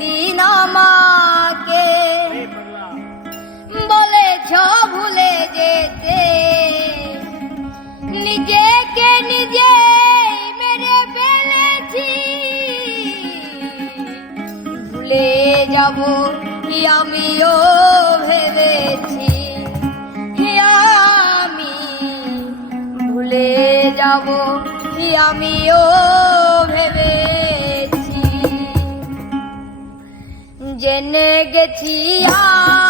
সেদিন আমাকে। বলেছ ভুলে যেতে। নিজেকে নিজে মেরে ফেলেছি। ভুলে যাব আমিও ভেবেছি? আমি? ভুলে যাব আমিও জেনে গেছি আর